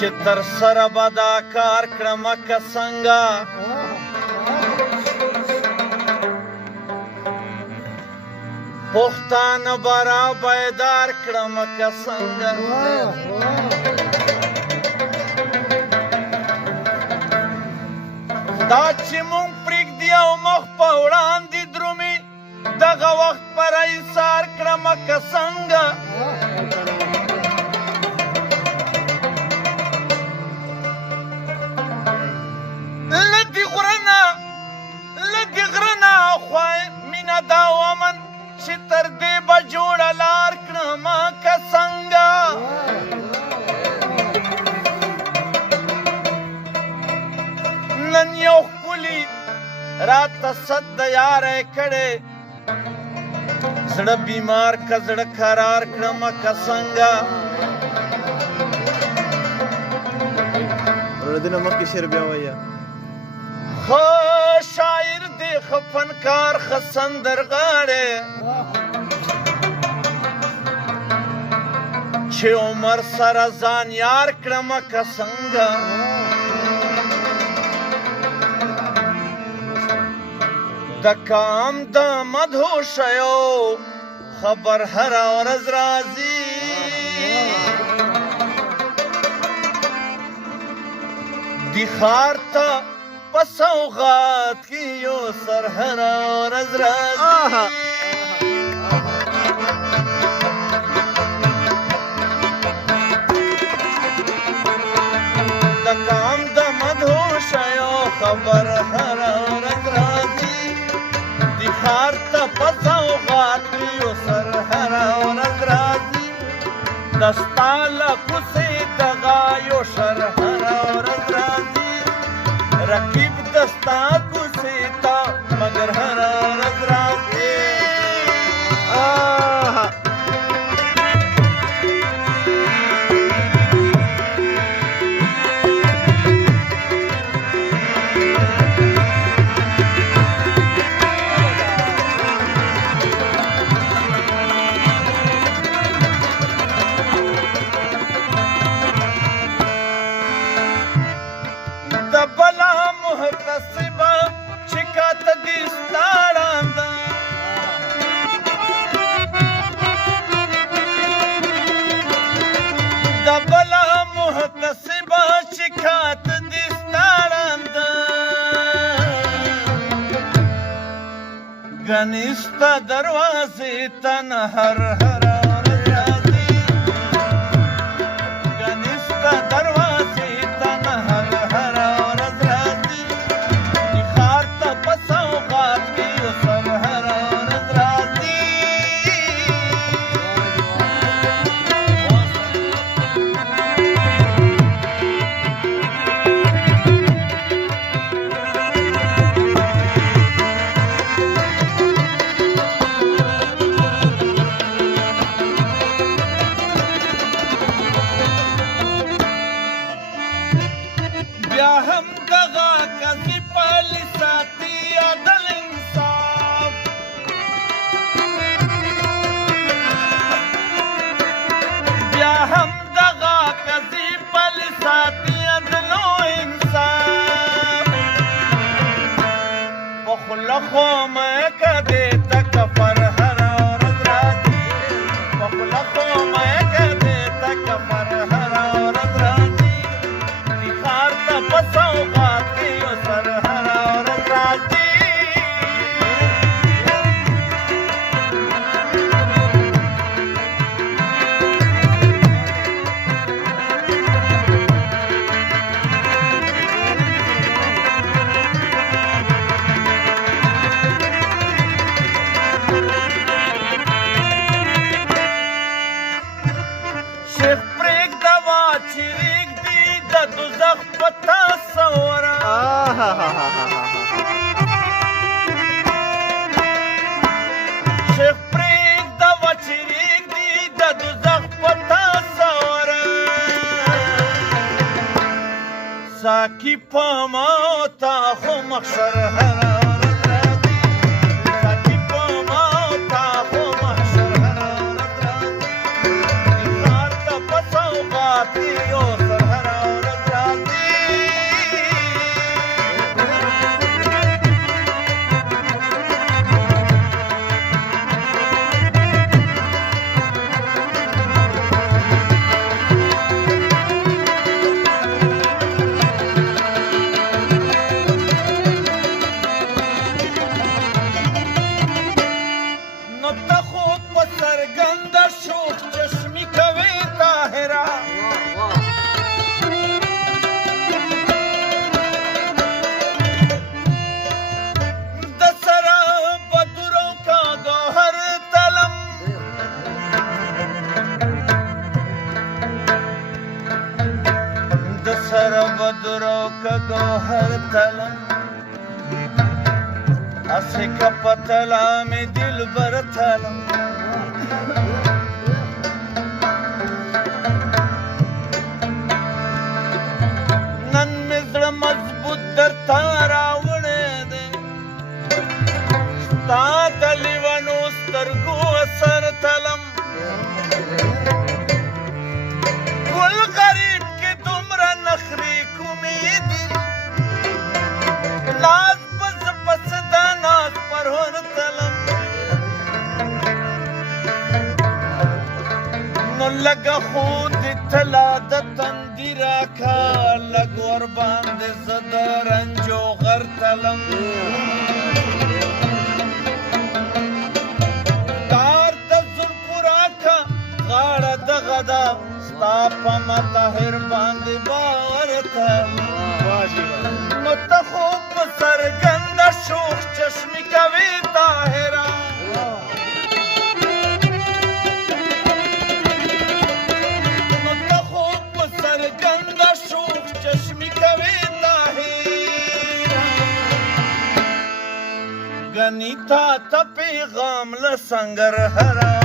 چې تر سره به دا کار کړمه که څنګه پښتانه به را بیدار کړمه که څنګه دا چې مونږ پرېږدي او مخ په وړاندې درومي دغه وخت پر ایثار کړمه که څنګه له دې غره نه خوای مینه دا ومن چې تر دې به جوړه لار کړمه که څنګه نن یو ښکلي راته صد د یاری کړی زړه بیمار که زړه قرار کړمه که څنګه ورځنه مخکې شعر بیا وایه ښه شاعر دی ښه فنکار ښه سندرغاړی چې عمر سره ځان یار کړمه که څنګه د کام د مدحو شیو خبر هره ورځ راځي دی ښار ته په سوغات کې یو سر هره ورځ راځي د کام د مدحو شیو خبر هره ورځ راځي دی ښار ته په سوغات کې یو سر هره ورځ راځي د ستا له کوڅې دغه یو شر هره ورځ راځي رقیب دستا کوڅې ته مګر هره ورځ راځي د بلا محتسبه چې کاته دې ستا ړانده د بلا محتسبه چې کاته دې ستا ړانده ګنې ستا دروازې ته نه هر هره ورځ راځي ګنې ستا دروازې ته نه هر هره ورځ راځي دې ښار ته په سوغات کې یو سر هره ورځ راځي بیا هم دغه کسي پالي ساتي عدل انصاف بیا هم دغه کسي پالي ساتي عدل انصاف په خوله خو مه کدې ته کفر هره ورځ راځي په خوله خو مه کدې ته کفر هره ورځ راځي دې ښار ته په سوغات کې یو سر هره ورځ راځي شیخ پرېږده وا چې رېږدي د دوزخ په تصوره شیخ پرېږده وا چې رېږدي د دوزخ په تصوره ساقي په ما تا خو محشر هره ورځ راځي ساقي په ما تا خو محشر هره ورځ راځي دې ښار ته په سوغات کې یو سر هره سر بدرو که گوهر تلم اسی که پتلا می دل بر تلم نن می زړه مضبوط در تا راوړی دی ستا د لیونو سترګو اثر تلم ګل غریب کې دومره نخرې کومې دي ناز پس دا ناز پرهر تلم نو لږه خو د طلا د تندي راکه لږ ورباندې زه د رنجو غر تلم کار د زلفو راکه غاړه دغه ده ستا په مطهر باندې باور تلم نو ته خو په څرګنده شوخ چشمي کوې طاهره نو ته خو په څرګنده شوخ چشمي کوې طاهره ګنې تا ته پیغام له سنګرهره